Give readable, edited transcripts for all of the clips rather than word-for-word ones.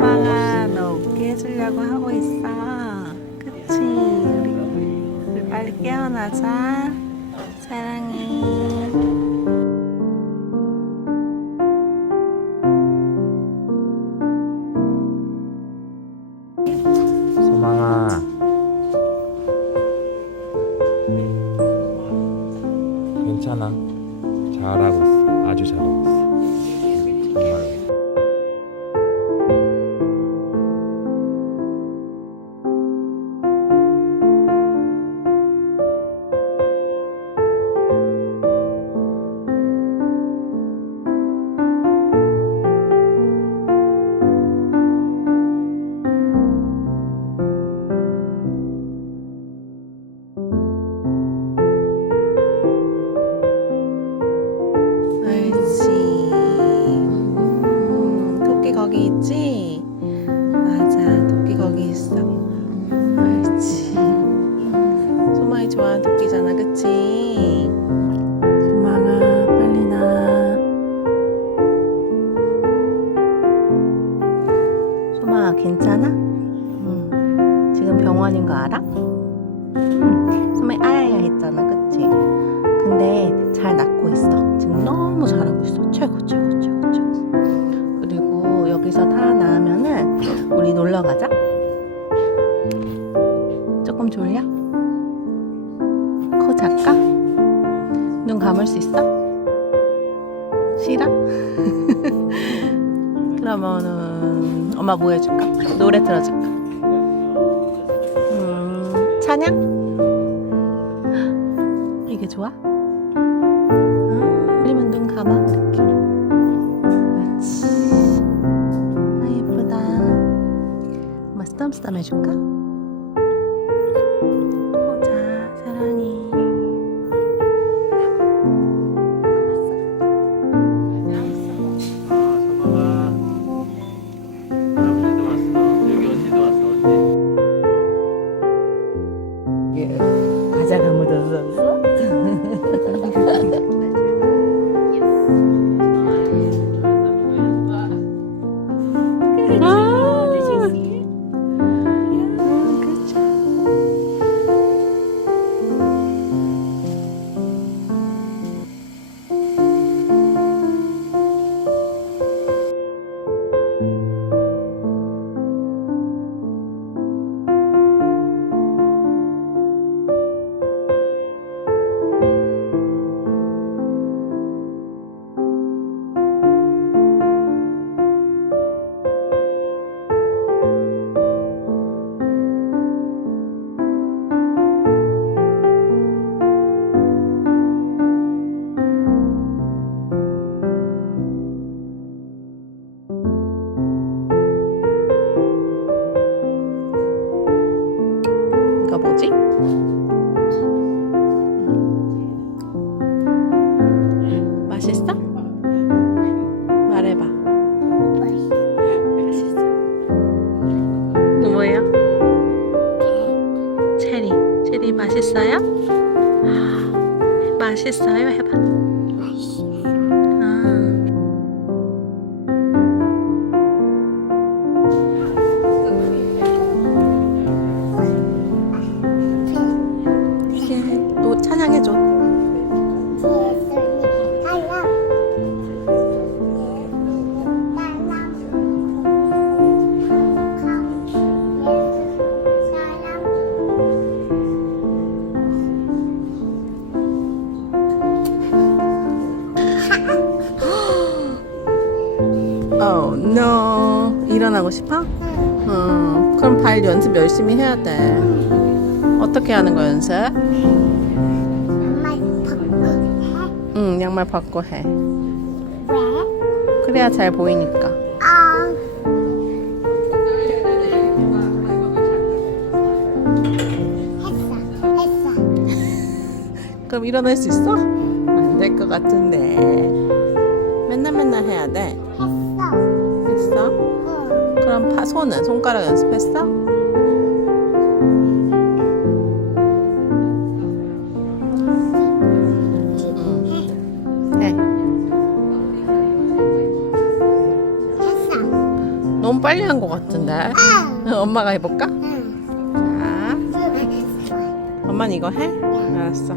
소망아, 너 웃게 해주려고 하고 있어. 그치? 우리 빨리 깨어나자. 사랑해. 소망아, 괜찮아. 잘하고 있어. 아주 잘하고 있어. 정말로. 옳지. 토끼 거기 있지? 맞아, 토끼 거기 있어. 옳지. 소망이 좋아하는 토끼잖아, 그치? 소망아, 빨리 나. 소망아, 괜찮아? 지금 병원인 거 알아? 소망이 아야야 했잖아, 그치? 근데 잘 낫고 있어. 지금 너무 잘하고 있어. 최고, 최고, 최고, 최고. 그리고 여기서 다 나으면은 우리 놀러 가자. 조금 졸려? 코 작까? 눈 감을 수 있어? 싫어? 그러면은 엄마 뭐 해줄까? 노래 틀어줄까? 찬양? 이게 좋아? 그러면 눈 감아 이렇게. 옳지. 아 예쁘다. 엄마 스탐 해줄까? 보자. 사랑해. 과자가 묻었어. 이거 뭐지? 맛있어? 말해봐. 맛있어. 이거 뭐예요? 체리. 체리 맛있어요? 맛있어요? 해봐. 이게 또 찬양해줘. Oh no. 일어나고 싶어? 그럼 발 연습 열심히 해야 돼. 어떻게 하는 거야, 연습? 응, 양말 벗고 해. 왜? 그래야 잘 보이니까. 했어. 그럼 일어날 수 있어? 안 될 것 같은데. 맨날 해야 돼. 했어. 했어? 그럼 손은? 손가락 연습했어? 해. 했어. 너무 너무 빨리 한 것 같은데. 엄마가 해볼까? 응. 자, 엄마는 이거 해? 알았어. 자,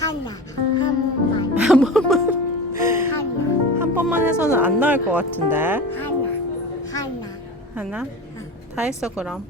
하나, 한 번만, 한 번만 하나, 한 번만 해서는 안 나올 것 같은데. 하나. 하나? 다 했어 그럼.